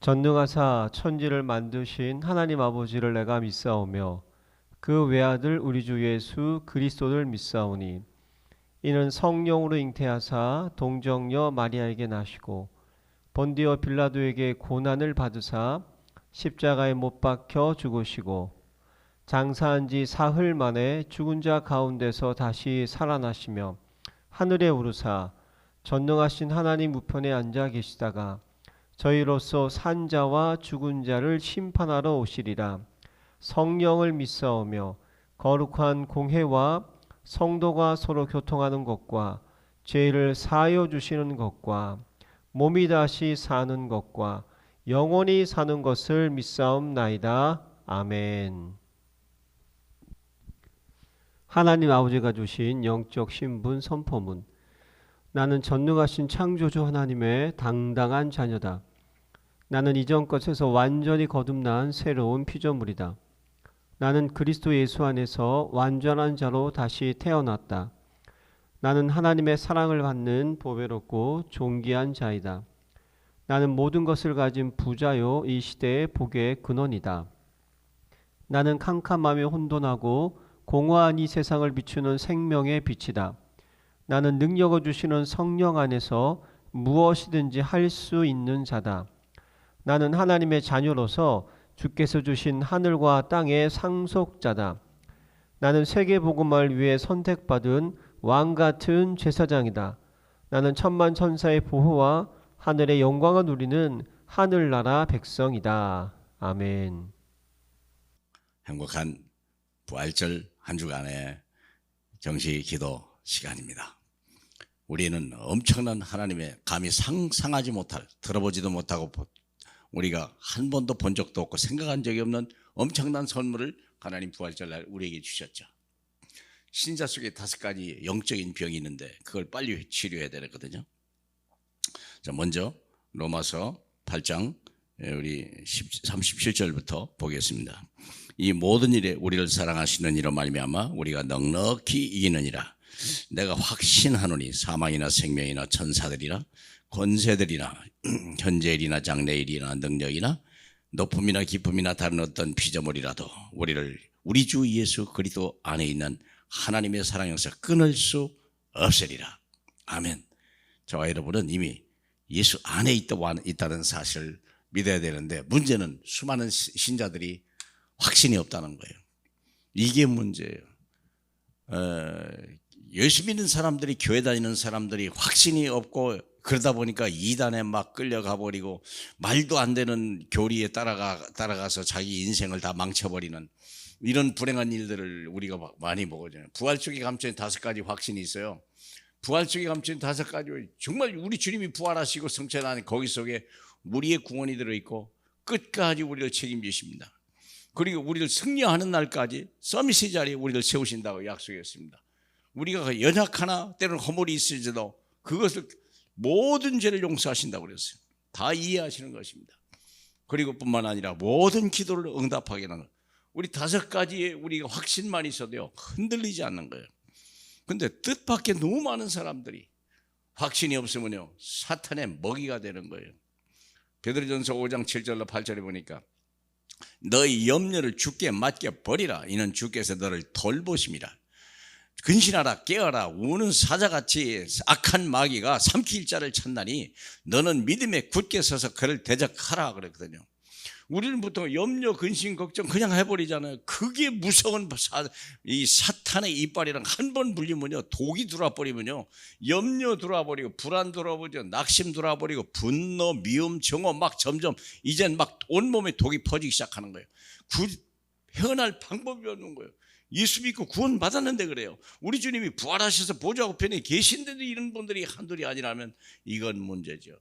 전능하사 천지를 만드신 하나님 아버지를 내가 믿사오며 그 외아들 우리 주 예수 그리스도를 믿사오니 이는 성령으로 잉태하사 동정녀 마리아에게 나시고 본디오 빌라도에게 고난을 받으사 십자가에 못 박혀 죽으시고 장사한 지 사흘 만에 죽은 자 가운데서 다시 살아나시며 하늘에 오르사 전능하신 하나님 우편에 앉아 계시다가 저희로서 산 자와 죽은 자를 심판하러 오시리라. 성령을 믿사오며 거룩한 공회와 성도가 서로 교통하는 것과 죄를 사하여 주시는 것과 몸이 다시 사는 것과 영원히 사는 것을 믿사옵나이다. 아멘. 하나님 아버지가 주신 영적 신분 선포문. 나는 전능하신 창조주 하나님의 당당한 자녀다. 나는 이전 것에서 완전히 거듭난 새로운 피조물이다. 나는 그리스도 예수 안에서 완전한 자로 다시 태어났다. 나는 하나님의 사랑을 받는 보배롭고 존귀한 자이다. 나는 모든 것을 가진 부자요 이 시대의 복의 근원이다. 나는 캄캄하며 혼돈하고 공허한 이 세상을 비추는 생명의 빛이다. 나는 능력을 주시는 성령 안에서 무엇이든지 할 수 있는 자다. 나는 하나님의 자녀로서 주께서 주신 하늘과 땅의 상속자다. 나는 세계복음을 위해 선택받은 왕같은 제사장이다. 나는 천만 천사의 보호와 하늘의 영광을 누리는 하늘나라 백성이다. 아멘. 행복한 부활절 한 주간의 정시 기도 시간입니다. 우리는 엄청난 하나님의 감히 상상하지 못할, 들어보지도 못하고 우리가 한 번도 본 적도 없고 생각한 적이 없는 엄청난 선물을 하나님 부활절 날 우리에게 주셨죠. 신자 속에 5가지 영적인 병이 있는데 그걸 빨리 치료해야 되거든요. 자, 먼저 로마서 8장 우리 37절부터 보겠습니다. 이 모든 일에 우리를 사랑하시는 이로 말미암아 우리가 넉넉히 이기느니라. 내가 확신하노니 사망이나 생명이나 천사들이나 권세들이나 현재일이나 장래일이나 능력이나 높음이나 깊음이나 다른 어떤 피조물이라도 우리를 우리 주 예수 그리스도 안에 있는 하나님의 사랑에서 끊을 수 없으리라. 아멘. 저와 여러분은 이미 예수 안에 있다는 사실을 믿어야 되는데 문제는 수많은 신자들이 확신이 없다는 거예요. 이게 문제예요. 예수 믿는 사람들이, 교회 다니는 사람들이 확신이 없고 그러다 보니까 이단에 막 끌려가 버리고 말도 안 되는 교리에 따라가서 자기 인생을 다 망쳐버리는 이런 불행한 일들을 우리가 많이 보거든요. 부활 쪽에 감춰진 5가지 확신이 있어요. 부활 쪽에 감춰진 5가지, 정말 우리 주님이 부활하시고 성천하는 거기 속에 우리의 구원이 들어있고 끝까지 우리를 책임지십니다. 그리고 우리를 승리하는 날까지 서밋의 자리에 우리를 세우신다고 약속했습니다. 우리가 연약하나 때로는 허물이 있을지도 그것을 모든 죄를 용서하신다고 그랬어요. 다 이해하시는 것입니다. 그리고 뿐만 아니라 모든 기도를 응답하게 하는 것. 우리 5가지의 우리가 확신만 있어도요 흔들리지 않는 거예요. 근데 뜻밖의 너무 많은 사람들이 확신이 없으면요 사탄의 먹이가 되는 거예요. 베드로전서 5장 7절로 8절에 보니까 너희 염려를 주께 맡겨 버리라. 이는 주께서 너를 돌보심이라. 근신하라, 깨어라. 우는 사자같이 악한 마귀가 삼킬 자를 찾나니 너는 믿음에 굳게 서서 그를 대적하라 그랬거든요. 우리는 보통 염려, 근심, 걱정 그냥 해버리잖아요. 그게 무서운 이 사탄의 이빨이랑 한 번 물리면요 독이 들어와버리면요 염려 들어와버리고 불안 들어와버리고 낙심 들어와버리고 분노, 미움, 정오 막 점점 이젠 막 온몸에 독이 퍼지기 시작하는 거예요. 헤어날 방법이 없는 거예요. 예수 믿고 구원 받았는데 그래요. 우리 주님이 부활하셔서 보좌 우편에 계신데도 이런 분들이 한둘이 아니라면 이건 문제죠.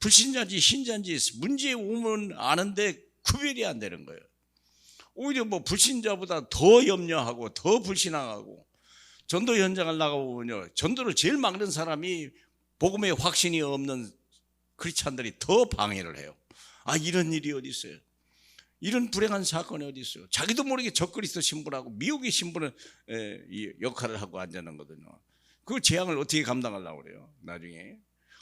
불신자인지 신자인지 문제 오면 아는데 구별이 안 되는 거예요. 오히려 뭐 불신자보다 더 염려하고 더 불신앙하고 전도 현장을 나가보면요 전도를 제일 막는 사람이 복음에 확신이 없는 크리스찬들이 더 방해를 해요. 아, 이런 일이 어디 있어요? 이런 불행한 사건이 어디 있어요? 자기도 모르게 적그리스도 신분하고 미혹의 신분을 역할을 하고 앉아는 거거든요. 그 재앙을 어떻게 감당하려고 그래요 나중에?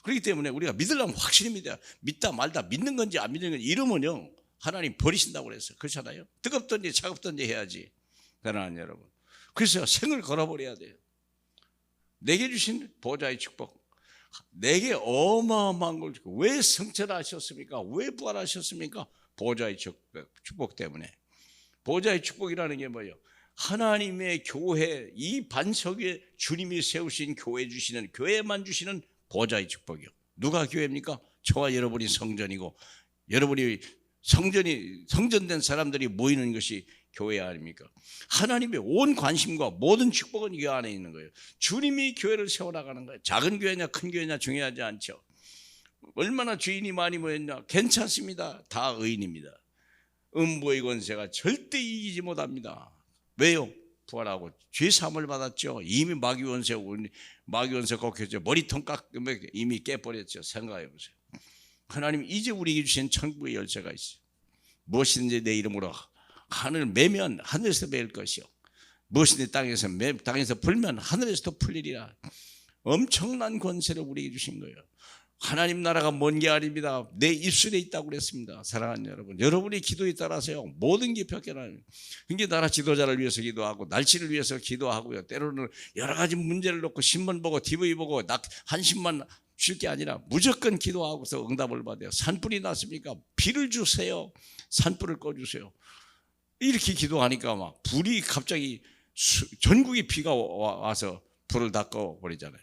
그렇기 때문에 우리가 믿으려면 확실히 믿다 말다, 믿는 건지 안 믿는 건지 이러면요 하나님 버리신다고 그랬어요. 그렇잖아요. 뜨겁든지 차갑든지 해야지. 사랑하는 여러분, 그래서 생을 걸어버려야 돼요. 내게 주신 보좌의 축복, 내게 어마어마한 걸 주고, 왜 성천하셨습니까? 왜 부활하셨습니까? 보좌의 축복 때문에. 보좌의 축복이라는 게 뭐예요? 하나님의 교회, 이 반석 위에 주님이 세우신 교회 주시는, 교회만 주시는 보좌의 축복이요. 누가 교회입니까? 저와 여러분이 성전이고, 여러분이 성전된 사람들이 모이는 것이 교회 아닙니까? 하나님의 온 관심과 모든 축복은 이 안에 있는 거예요. 주님이 교회를 세워나가는 거예요. 작은 교회냐 큰 교회냐 중요하지 않죠. 얼마나 주인이 많이 모였냐 괜찮습니다. 다 의인입니다. 음부의 권세가 절대 이기지 못합니다. 왜요? 부활하고 죄 사함을 받았죠. 이미 마귀 원세 꺾였죠. 머리통 깎으면 이미 깨버렸죠. 생각해 보세요. 하나님 이제 우리에게 주신 천국의 열쇠가 있어요. 무엇이든지 내 이름으로 하늘을 매면 하늘에서 매일 것이요, 무엇이든지 땅에서 풀면 하늘에서도 풀리리라. 엄청난 권세를 우리에게 주신 거예요. 하나님 나라가 먼 게 아닙니다. 내 입술에 있다고 그랬습니다. 사랑하는 여러분, 여러분의 기도에 따라서요 모든 게 펴겨나요. 그게 나라 지도자를 위해서 기도하고 날씨를 위해서 기도하고요, 때로는 여러 가지 문제를 놓고 신문 보고 TV 보고 한심만 쉴 게 아니라 무조건 기도하고서 응답을 받아요. 산불이 났습니까? 비를 주세요. 산불을 꺼주세요. 이렇게 기도하니까 막 불이 갑자기 전국에 비가 와서 불을 다 꺼버리잖아요.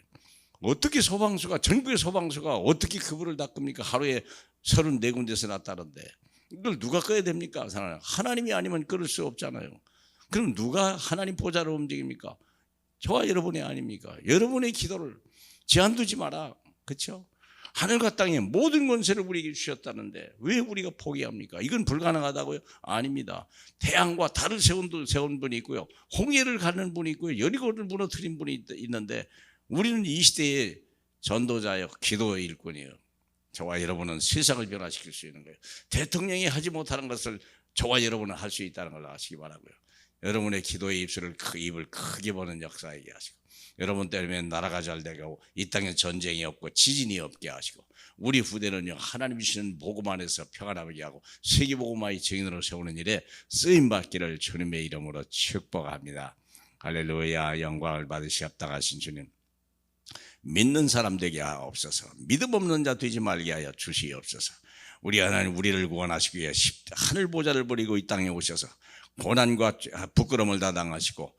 어떻게 전국의 소방수가 어떻게 그 불을 다 끕니까? 하루에 34군데서 났다는데 이걸 누가 꺼야 됩니까? 하나님이 아니면 끌을 수 없잖아요. 그럼 누가 하나님 보좌를 움직입니까? 저와 여러분이 아닙니까? 여러분의 기도를 제한 두지 마라. 그렇죠? 하늘과 땅에 모든 권세를 우리에게 주셨다는데 왜 우리가 포기합니까? 이건 불가능하다고요? 아닙니다. 태양과 달을 세운 분이 있고요, 홍해를 가는 분이 있고요, 여리고를 무너뜨린 분이 있는데 우리는 이 시대의 전도자요, 기도의 일꾼이에요. 저와 여러분은 세상을 변화시킬 수 있는 거예요. 대통령이 하지 못하는 것을 저와 여러분은 할 수 있다는 걸 아시기 바라고요. 여러분의 기도의 입을 크게 버는 역사에게 하시고, 여러분 때문에 나라가 잘 되고 이 땅에 전쟁이 없고 지진이 없게 하시고, 우리 후대는요 하나님이 주시는 복음 안에서 평안하게 하고 세계 복음화의 증인으로 세우는 일에 쓰임 받기를 주님의 이름으로 축복합니다. 할렐루야. 영광을 받으시옵다 하신 주님, 믿는 사람 되게 하옵소서. 믿음 없는 자 되지 말게 하여 주시옵소서. 우리 하나님, 우리를 구원하시기 위해 하늘 보좌를 버리고 이 땅에 오셔서 고난과 부끄러움을 다 당하시고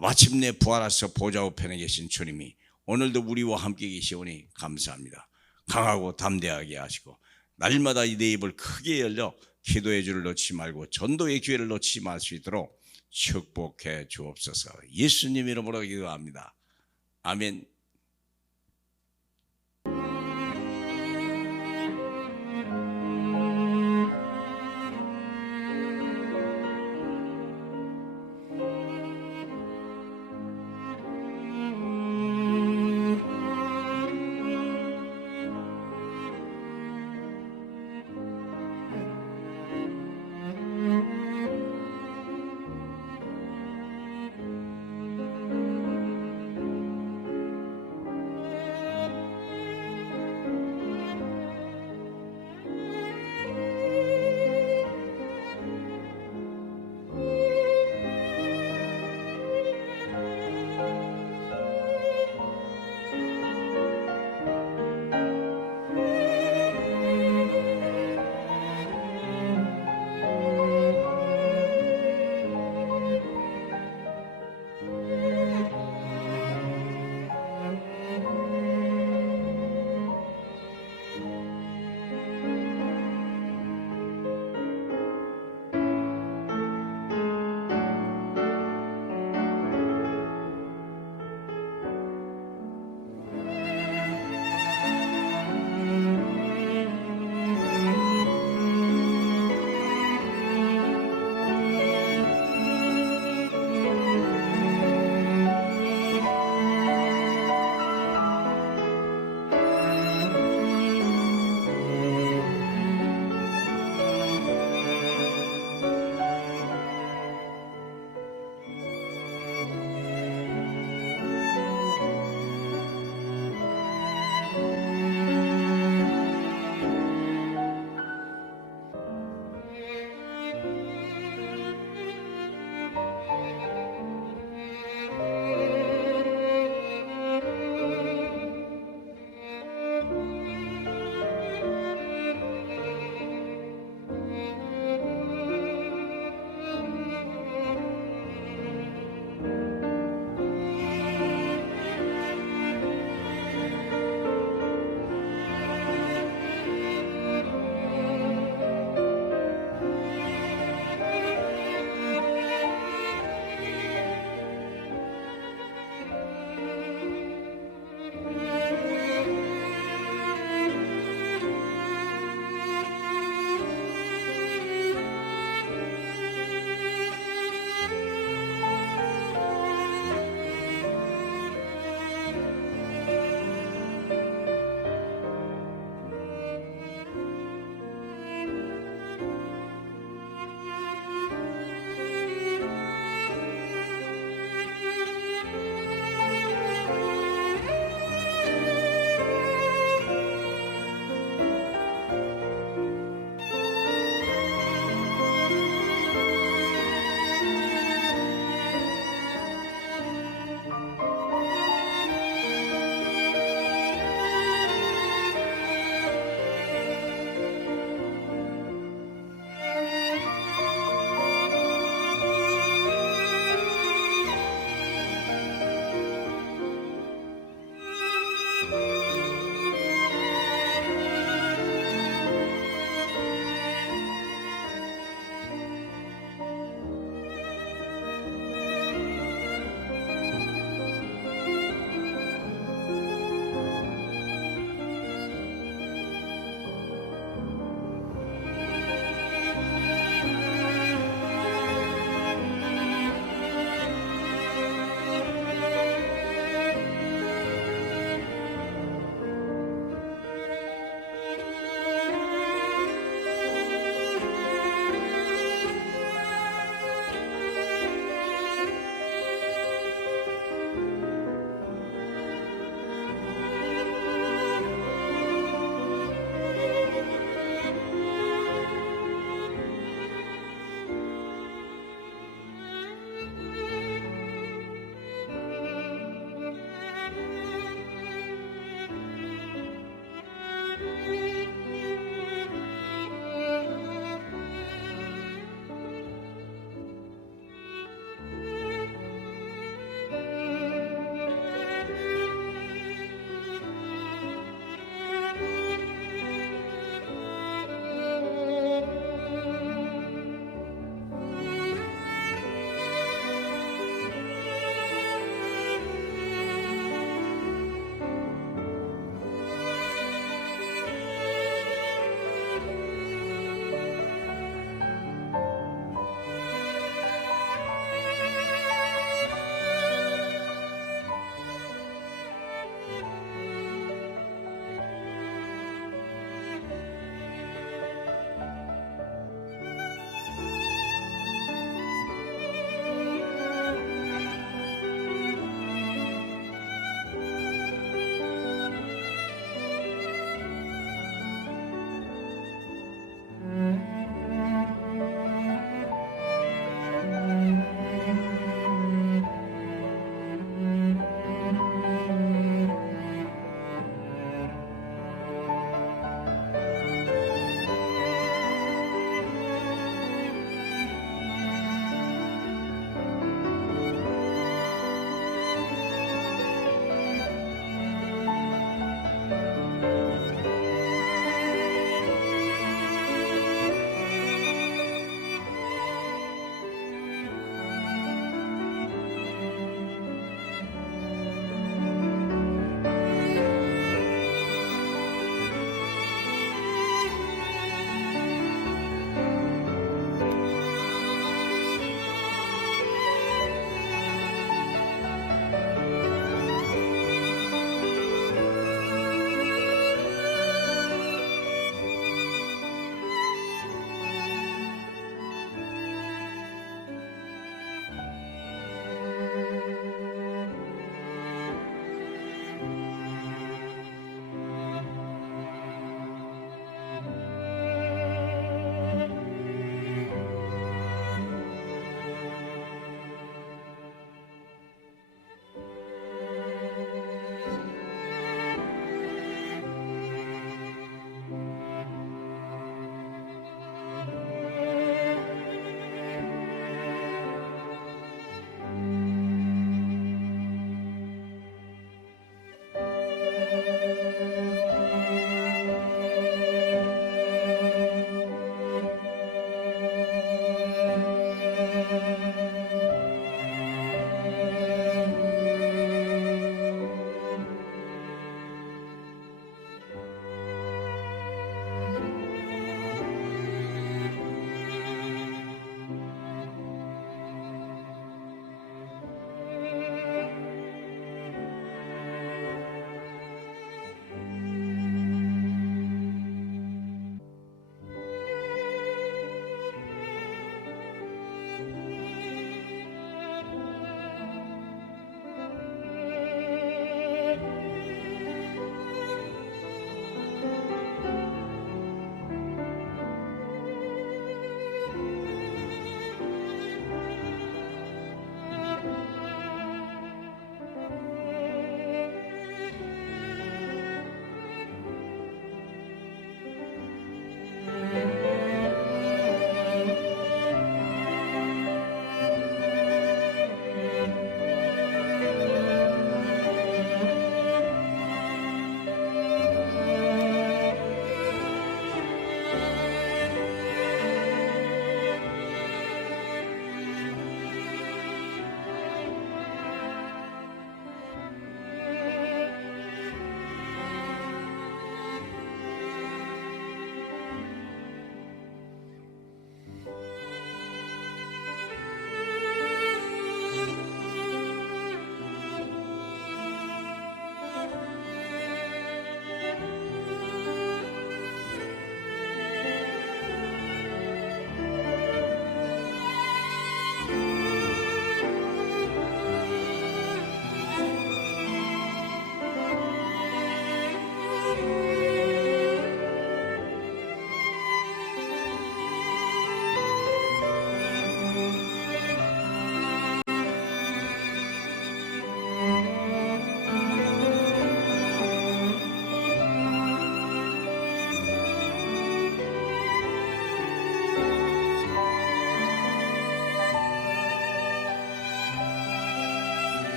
마침내 부활하셔서 보좌 우편에 계신 주님이 오늘도 우리와 함께 계시오니 감사합니다. 강하고 담대하게 하시고 날마다 내 입을 크게 열려 기도의 줄을 놓치지 말고 전도의 기회를 놓치지 말 수 있도록 축복해 주옵소서. 예수님 이름으로 기도합니다. 아멘.